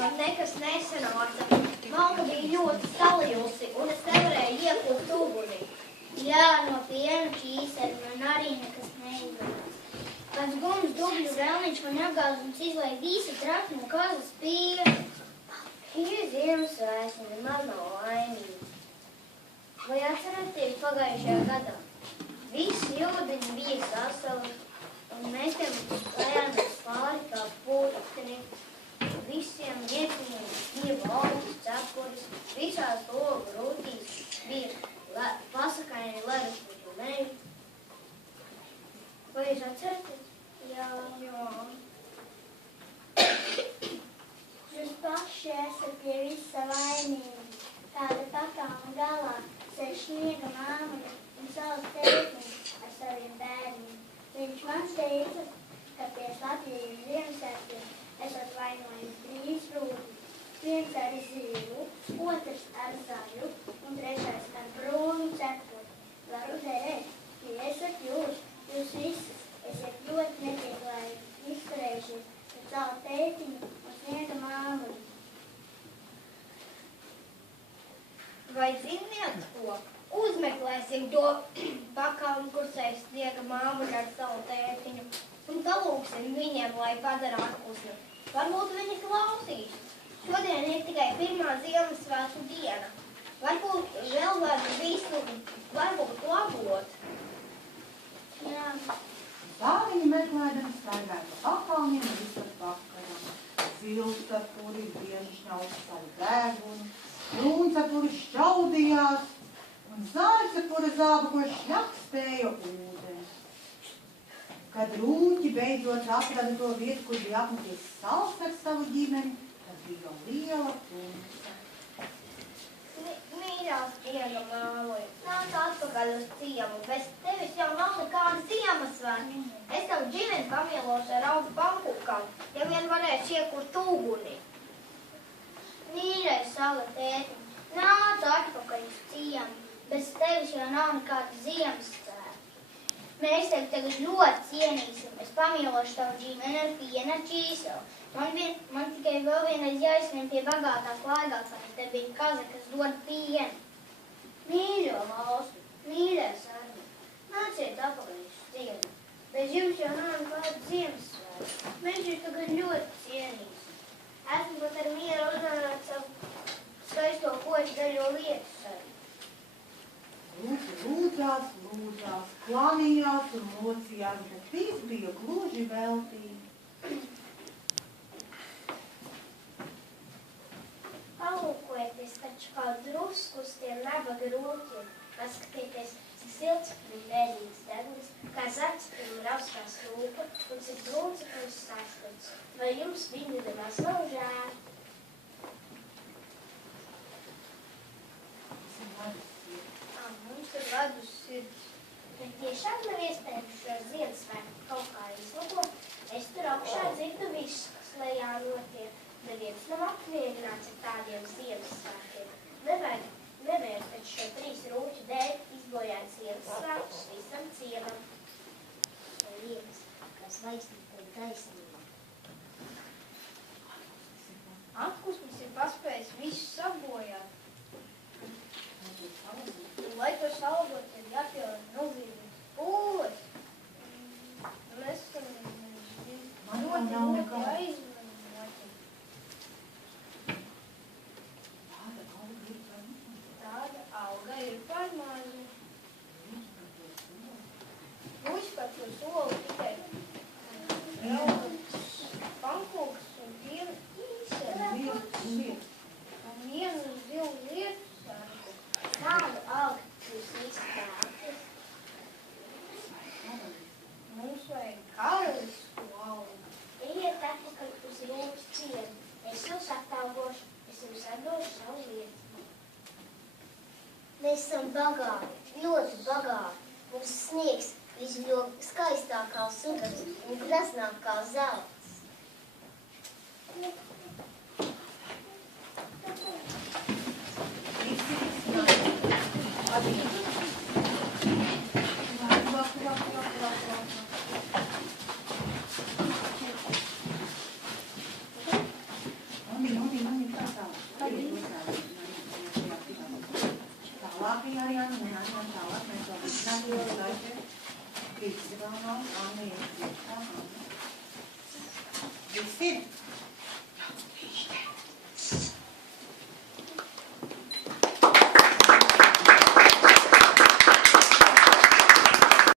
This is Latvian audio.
man nekas nesanāca. Malka bija ļoti salījusi, un es nevarēju iekūt uguni. Jā, no piena ķīseri man arī nekas neizdarās. Pēc gumas dubļu vēlniņš man apgāz un izlaid visu traknu kazas pienu. Ir Ziemassvētki, nemaz nav laimīgi. Vai atceraties pagājušajā gadā? Visi jūdeņi bija sasali, un mēs tiem lējāmies pāri kā putni. Visiem ietiņiem bija valdes cepures, visās logu rūtīs bija pasakaini leduspuķu meļi. Vai jūs atceraties? Jā. Jūs paši esat pie visa laimīgi. Tāda pakāma galā sēž sniega māmuļa un savas tētiņas ar saviem bērniem. Viņš man teica, ka pie Latvijas Ziemassvētkiem esat vainojis 3 rūtis. Viens ar zilu, otrs ar zaļu un trešais ar brūnu cepuri. Varu derēt, ja esat jūs visi esat ļoti nepieklājīgi izturējušies ar savu tētiņu un sniega māmuļu. Vai ziniet ko? Uzmeklēsim to pakalnu, kur sēž sniega māmuļa ar savu tētiņu un palūksim viņiem, lai padara atpusni. Varbūt viņi klausīs. Šodien ir tikai pirmā Ziemassvētku diena. Varbūt vēl var visu, varbūt labot. Jā. Zāliņi meklēdami staigāja pa pakalniem visur pakaram. Zilcepuri bieži šņauca savu dēgunu, brūncepuri šķaudījās un zāļcepura zābakoši šļakstēja ūdeni. Kad rūķi beidzot atrada to vietu, kur bija apmeties sals ar savu ģimeni, tad bija jau liela tumsa. Mīļās sniega māmuļa, nāc atpakaļ uz ciemu. Bez tevis jau nav nekāda Ziemassvētki. Es tavu ģimeni pamielošu ar augu pankūkām, ja vien varēšu iekurt uguni. Mīļais sava tētiņ, nāc atpakaļ uz ciemu. Bez tevis jau nav nekāda Ziemassvētki. Mēs tevi tagad ļoti cienīsim. Es pamielošu tavu ģimeni ar piena ķīseli. Man tikai vēl vienreiz jāizsvien pie bagātās laigātājs. Te bija kaza, kas dod pienu. Mīļo valsti, mīļais armi, nāciet atpakaļ uz ciemu. Bez jums jau nav nekāda Ziemassvētki. Mēs jūs tagad ļoti cienīsim. Esmu pat ar mieru uzrunāt savu skaisto košu daļo lietu sarunu. Lūdzās, klanījās un mocījās, bet viss bija gluži veltīgi. Palūkojieties taču kā drusku uz tiem nabaga rūķiem. Paskatieties, cik siltceprim bērnīgs deglis, kā zarceprim rauskās rūpa un cik brūnceprim saskats. Vai jums viņu nemaz nav žēl? Mums ir ledus sirds. Bet tiešām nav iespējams šo Ziemassvētku kaut kā izlabot. Es tur augšā dzirdu visus, kas lejā notiek. Neviens nav apmierināts ar tādiem Ziemassvētkiem. Nevajag taču šo 3 rūķu dēļ izbojāt Ziemassvētkus visam ciemam. Vai liekas, ka zvaigznīte ir taisnība? Atpūsmis ir paspējis visu sabojāt. Lai to salabot, ir jāpieliek milzīgas pūles. Mēs esam ļoti aizvainoti. Tāda auga ir par mazu. Puiši par to soli tikai pankūks un piena īseri. Un vienu zilu lietu sarku. Kādu augu jūs izstāties? Mums vajag karalisku augu. Iet atpakaļ uz jūsu ciemu. Es jūs atalgošu, es jums atdošu savu vietu. Mēs esam bagāti, ļoti bagāti. Mums sniegs skaistākā sudrabs un graznākā zelts. izrānās Anniņa priekšā, Anna.